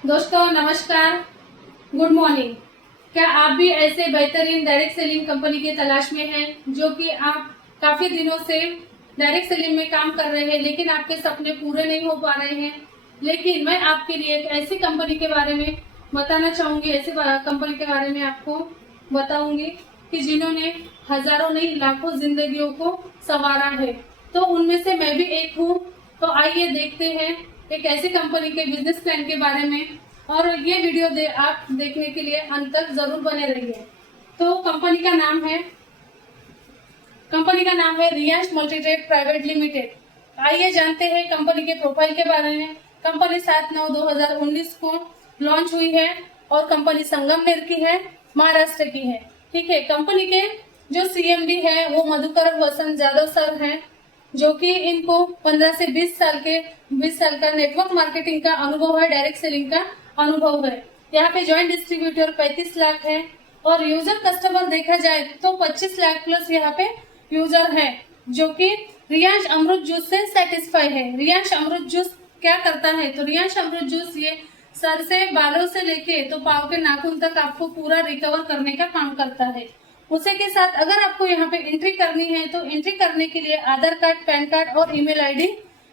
दोस्तों नमस्कार, good morning. क्या आप भी ऐसे बेहतरीन डायरेक्ट सेलिंग कंपनी की तलाश में हैं जो कि आप काफ़ी दिनों से डायरेक्ट सेलिंग में काम कर रहे हैं लेकिन आपके सपने पूरे नहीं हो पा रहे हैं। लेकिन मैं आपके लिए एक ऐसी कंपनी के बारे में बताना चाहूँगी, ऐसी कंपनी के बारे में आपको बताऊँगी कि जिन्होंने हजारों नहीं लाखों जिंदगियों को संवारा है। तो उनमें से मैं भी एक हूँ। तो आइए देखते हैं एक ऐसी कंपनी के बिजनेस प्लान के बारे में, और ये वीडियो आप देखने के लिए अंत तक जरूर बने रहिए। तो कंपनी का नाम है रियांश मल्टीट्रेड प्राइवेट लिमिटेड। आइए जानते हैं कंपनी के प्रोफाइल के बारे में। कंपनी 7/9/2019 को लॉन्च हुई है और कंपनी संगमनेर की है, महाराष्ट्र की है। ठीक है। कंपनी के जो सीएमडी है वो मधुकर वसंत जादव सर हैं, जो कि इनको 15 से 20 साल का नेटवर्क मार्केटिंग का अनुभव है, डायरेक्ट सेलिंग का अनुभव है। यहाँ पे ज्वाइंट डिस्ट्रीब्यूटर 35 लाख है और यूजर कस्टमर देखा जाए तो 25 लाख प्लस यहाँ पे यूजर है, जो कि रियांश अमृत जूस से सेटिस्फाई है। रियांश अमृत जूस क्या करता है? तो रियांश अमृत जूस ये सर से बालों से लेके तो पाँव के नाखून तक आपको पूरा रिकवर करने का काम करता है। उसी के साथ अगर आपको यहाँ पे एंट्री करनी है तो एंट्री करने के लिए आधार कार्ड, पैन कार्ड और ईमेल आईडी,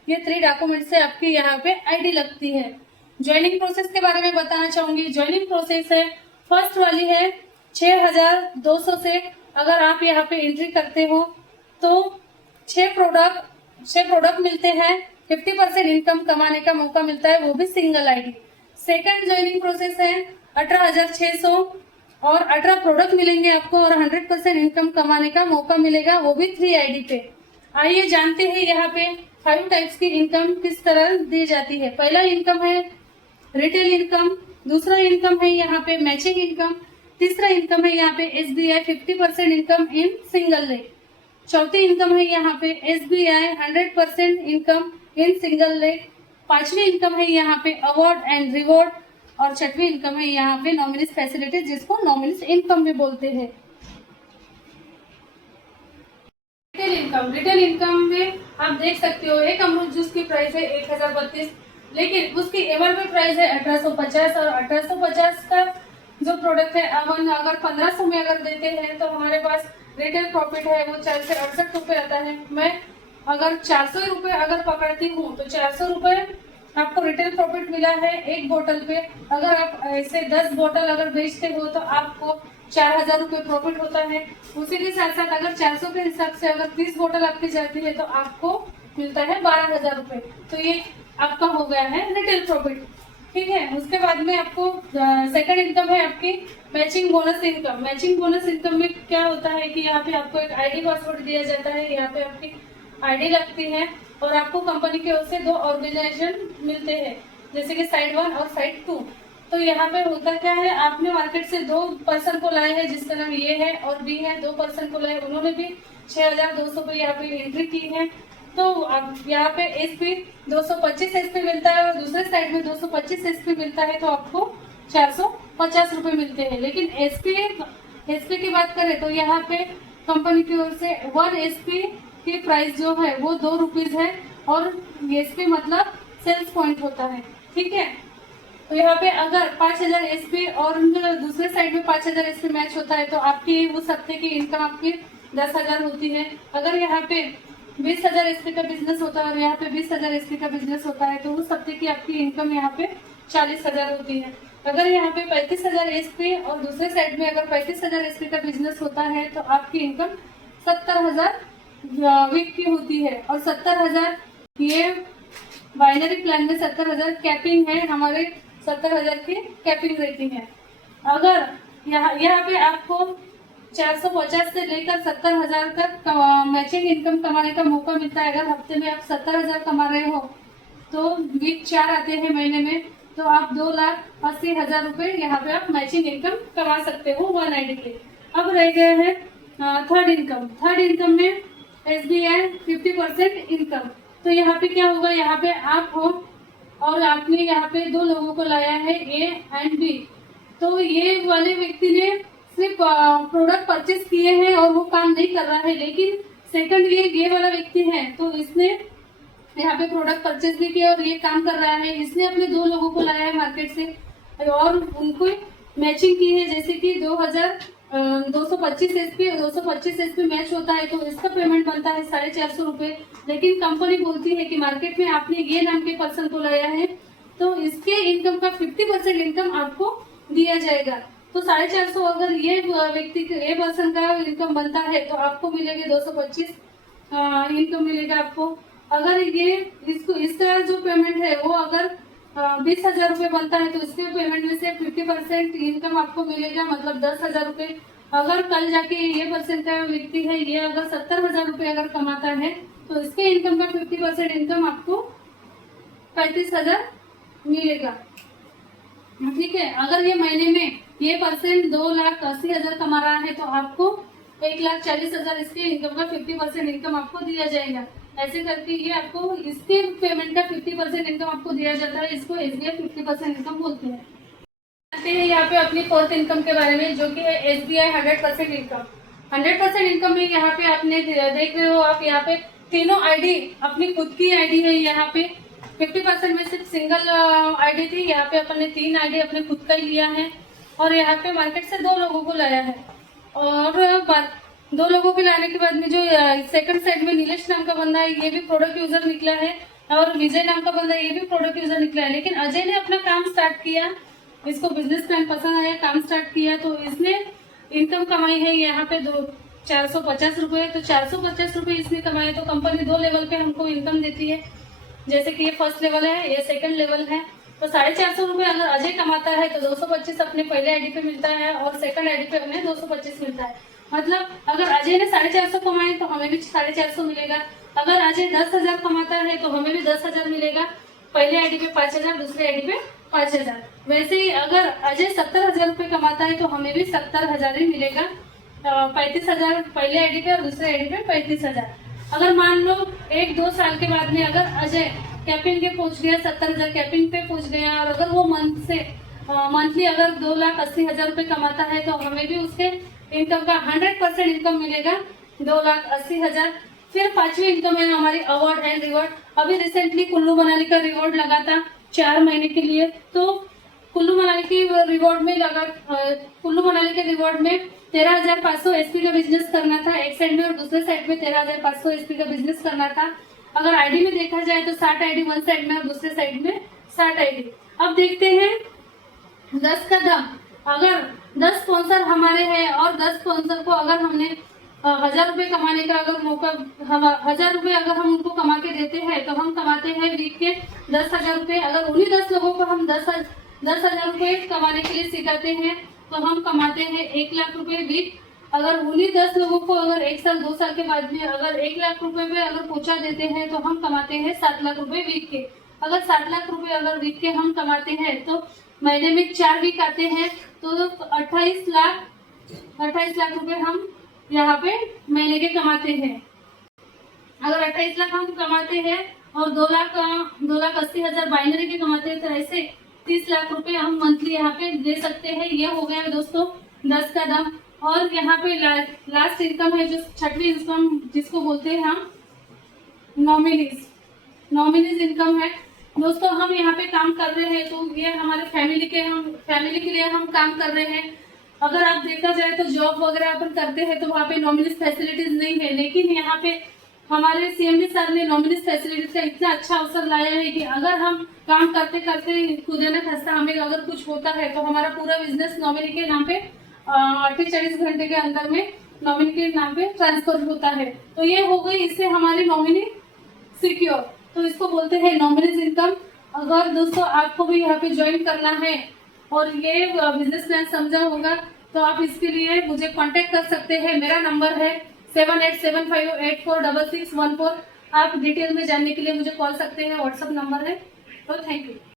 ये 3 डॉक्यूमेंट से आपकी यहाँ पे आईडी लगती है। ज्वाइनिंग प्रोसेस के बारे में बताना चाहूंगी। ज्वाइनिंग प्रोसेस है, फर्स्ट वाली है 6200 से अगर आप यहाँ पे एंट्री करते हो तो 6 प्रोडक्ट मिलते हैं, 50% इनकम कमाने का मौका मिलता है, वो भी single ID. Second joining process है 18,600 और 18 प्रोडक्ट मिलेंगे आपको और 100% इनकम कमाने का मौका मिलेगा, वो भी 3 आईडी पे। आइए जानते हैं यहाँ पे 5 टाइप्स की इनकम किस तरह दी जाती है। पहला इनकम है रिटेल इनकम, दूसरा इनकम है यहाँ पे मैचिंग इनकम, तीसरा इनकम है यहाँ पे SBI 50% income in single leg, चौथी इनकम है यहाँ पे SBI 100% income in single leg, पांचवी इनकम है यहाँ पे अवार्ड एंड रिवॉर्ड और छठवीं इनकम है यहाँ पे नॉमिनीज फैसिलिटी, जिसको नॉमिनीज इनकम भी बोलते हैं। रिटेल इनकम में आप देख सकते हो एक अमरूद जूस की प्राइस है 1032, लेकिन उसकी एमआरपी प्राइस है 1850 और 1850 का जो प्रोडक्ट है अपन अगर 1500 में अगर देते हैं तो हमारे पास रिटेल प्रॉफिट है वो 4 से 68 रुपए आता है। मैं अगर 400 रुपए अगर पकड़ती हूँ तो 400 रुपए आपको रिटेल प्रॉफिट मिला है एक बोतल पे। अगर आप ऐसे 10 बोतल अगर बेचते हो तो आपको 4000 रुपए प्रॉफिट होता है। उसी के साथ साथ अगर 400 के हिसाब से अगर 30 बोतल आपकी जाती है तो आपको मिलता है 12,000 रुपए। तो ये आपका हो गया है रिटेल प्रॉफिट। ठीक है। उसके बाद में आपको सेकंड इनकम है आपकी matching bonus income. Matching bonus income में क्या होता है कि यहाँ पे आपको एक आईडी पासवर्ड दिया जाता है, यहाँ पे आपकी आईडी लगती है और आपको कंपनी की ओर से 2 ऑर्गेनाइजेशन मिलते हैं, जैसे कि साइड 1 और साइड 2। तो यहाँ पे होता क्या है, आपने मार्केट से 2 पर्सन को लाए हैं जिसका नाम ये है और बी है, 2 पर्सन को लाए, उन्होंने भी 6200 पे यहाँ पे एंट्री की है। तो अब यहाँ पे एसपी 225 एसपी मिलता है और दूसरे साइड में 225 एसपी मिलता है, तो आपको 450 रुपए मिलते हैं। लेकिन एसपी की बात करें तो यहाँ पे कंपनी की ओर से 1 एसपी की प्राइस जो है वो 2 रुपीज है और एसपी मतलब सेल्स पॉइंट होता है। ठीक है। तो यहाँ पे अगर 5000 एसपी और दूसरे साइड में 5000 एसपी मैच होता है तो आपकी उस हफ्ते की इनकम आपकी 10,000 होती है। अगर यहाँ पे 20,000 एसपी का बिजनेस होता है और यहाँ पे 20,000 एसपी का बिजनेस होता है तो उस हफ्ते की आपकी इनकम यहाँ पे 40,000 होती है। अगर यहाँ पे 35,000 एसपी और दूसरे साइड में अगर 35,000 एसपी का बिजनेस होता है तो आपकी इनकम 70,000 वीक की होती है। और 70,000 ये बाइनरी प्लान में 70,000 कैपिंग है, हमारे 70,000 की कैपिंग रहती है। अगर यहाँ पे आपको 450 से लेकर 70,000 तक मैचिंग इनकम कमाने का मौका मिलता है। अगर हफ्ते में आप 70,000 कमा रहे हो तो वीक 4 आते हैं महीने में, तो आप 2,80,000 रुपए यहाँ पे आप मैचिंग इनकम कमा सकते हो 1 आईडी के। अब रह गए हैं थर्ड इनकम। थर्ड इनकम में एसबीआई 50% इनकम। तो यहाँ पे क्या होगा, यहाँ पे आप हो और आपने यहाँ पे 2 लोगों को लाया है ए एंड बी। तो ये वाले व्यक्ति ने सिर्फ प्रोडक्ट परचेस किए हैं और वो काम नहीं कर रहा है, लेकिन सेकंड ये वाला व्यक्ति है तो इसने यहाँ पे प्रोडक्ट परचेज भी किया और ये काम कर रहा है। इसने अपने 2 लोगों को लाया है मार्केट से और उनको मैचिंग की है, जैसे कि 225 एसपी 225 एसपी मैच होता है तो इसका पेमेंट बनता है 450 रुपये। लेकिन कंपनी बोलती है कि मार्केट में आपने ये नाम के पर्सन को लाया है तो इसके इनकम का 50% इनकम आपको दिया जाएगा। तो 450 अगर ये व्यक्ति ये पर्सन का इनकम बनता है तो आपको मिलेगा 225 इनकम मिलेगा आपको। अगर ये इसका जो पेमेंट है वो अगर 20,000 रुपये बनता है तो इसके पेमेंट में से 50% इनकम आपको मिलेगा, मतलब 10,000 रुपये। अगर कल जाके ये पर्सन का व्यक्ति है ये अगर 70,000 रुपये अगर कमाता है तो इसके इनकम का 50% इनकम आपको 35,000 मिलेगा। ठीक है। अगर ये महीने में ये पर्सन 2,80,000 कमा रहा है तो आपको 1,40,000 इसके इनकम का 50% इनकम आपको दिया जाएगा। ऐसे करके ये आपको इसके पेमेंट का 50% इनकम आपको दिया जाता है। इसको एसबीआई 50% इनकम बोलते हैं। आते हैं यहाँ पे अपनी फोर्थ इनकम के बारे में, जो कि है एसबीआई 100% इनकम। 100% इनकम में यहाँ पे आपने देख रहे हो आप, यहाँ पे तीनों आईडी अपनी खुद की आईडी है। यहाँ पे 50% में सिर्फ सिंगल आईडी थी, यहाँ पे अपन ने 3 आईडी अपने खुद का ही लिया है। और यहाँ पे मार्केट से 2 लोगों को लाया है और 2 लोगों को लाने के बाद में जो सेकंड साइड में नीलेश नाम का बंदा है ये भी प्रोडक्ट यूजर निकला है और विजय नाम का बंदा ये भी प्रोडक्ट यूजर निकला है। लेकिन अजय ने अपना काम स्टार्ट किया, इसको बिजनेस प्लान पसंद आया, काम स्टार्ट किया तो इसने इनकम कमाई है यहाँ पे 450 रुपये। तो 450 रुपये इसने कमाए तो कंपनी 2 लेवल पे हमको इनकम देती है, जैसे कि ये फर्स्ट लेवल है ये सेकंड लेवल है। तो 450 रुपये अगर अजय कमाता है तो 225 अपने पहले आईडी पे मिलता है और सेकंड आईडी पे हमें 225 मिलता है। मतलब अगर अजय ने 450 कमाए तो हमें भी 450 मिलेगा। अगर अजय 10,000 कमाता है तो हमें भी 10,000 मिलेगा, पहले आईडी पे 5,000 दूसरे आईडी पे 5,000। वैसे ही अगर अजय 70,000 रुपये कमाता है तो हमें भी 70,000 ही मिलेगा, 35,000 पहले आईडी पे और दूसरे आईडी पे 35,000। अगर मान लो 1-2 साल के बाद में अगर अजय कैपिंग के पहुंच गया 70,000 कैपिंग पे पहुंच गया और अगर वो मंथली अगर 2,80,000 रुपये कमाता है तो हमें भी उसके इनकम का 100% इनकम मिलेगा 2,80,000। फिर 5वीं इनकम है हमारी अवार्ड एंड रिवॉर्ड। अभी रिसेंटली कुल्लू मनाली का रिवॉर्ड लगा था 4 महीने के लिए, तो कुल्लू मनाली के रिवॉर्ड में 13,500 एसपी का बिजनेस करना था एक साइड में और दूसरे साइड में 13,500 एसपी का बिजनेस करना था। अगर आईडी में देखा जाए तो 60 आईडी वन साइड में और दूसरे साइड में 60 आईडी। अब देखते हैं 10 का दाम। अगर 10 स्पॉन्सर हमारे हैं और 10 स्पॉन्सर को अगर हमने 1,000 रुपये कमाने का अगर मौका 1,000 रुपये अगर हम उनको कमा के देते हैं तो हम कमाते हैं वीक के 10,000 रुपये। अगर उन्हीं 10 लोगों को हम 10,000 रुपये कमाने के लिए सिखाते हैं तो हम कमाते हैं 1,00,000 रुपये वीक। अगर उन्हीं 10 लोगों को अगर 1 साल 2 साल के बाद में अगर 1,00,000 रुपये में अगर पहुंचा देते हैं तो हम कमाते हैं 7,00,000 रुपये वीक के। अगर 7,00,000 रुपये अगर वीक के हम कमाते हैं तो महीने में 4 वीक आते हैं तो 28 लाख रुपए हम यहाँ पे महीने के कमाते हैं। अगर 28 लाख हम कमाते हैं और 2,80,000 बाइनरी के कमाते हैं तो ऐसे 30 लाख रुपए हम मंथली यहाँ पे दे सकते हैं। ये हो गया दोस्तों 10 का दाम। और यहाँ पे लास्ट इनकम है जो 6वीं इनकम जिसको बोलते हैं हम नॉमिनीज इनकम है। दोस्तों हम यहाँ पे काम कर रहे हैं तो ये हमारे फैमिली के लिए हम काम कर रहे हैं। अगर आप देखा जाए तो जॉब वगैरह अपन करते हैं तो वहाँ पे नॉमिनीज फैसिलिटीज नहीं है, लेकिन यहाँ पे हमारे सीएमडी सर ने नॉमिनीज फैसिलिटीज का इतना अच्छा अवसर लाया है कि अगर हम काम करते करते खुदा न खास्ता हमें अगर कुछ होता है तो हमारा पूरा बिजनेस नॉमिनी के नाम पे 48 घंटे के अंदर में नॉमिनी के नाम पे ट्रांसफर होता है। तो ये हो गई इससे हमारी नॉमिनी सिक्योर, तो इसको बोलते हैं नॉमिनीज इनकम। अगर दोस्तों आपको भी यहाँ पे ज्वाइन करना है और ये बिजनेस प्लान समझा होगा तो आप इसके लिए मुझे कांटेक्ट कर सकते हैं। मेरा नंबर है 7875846614। आप डिटेल में जानने के लिए मुझे कॉल सकते हैं, व्हाट्सएप नंबर है। तो थैंक यू।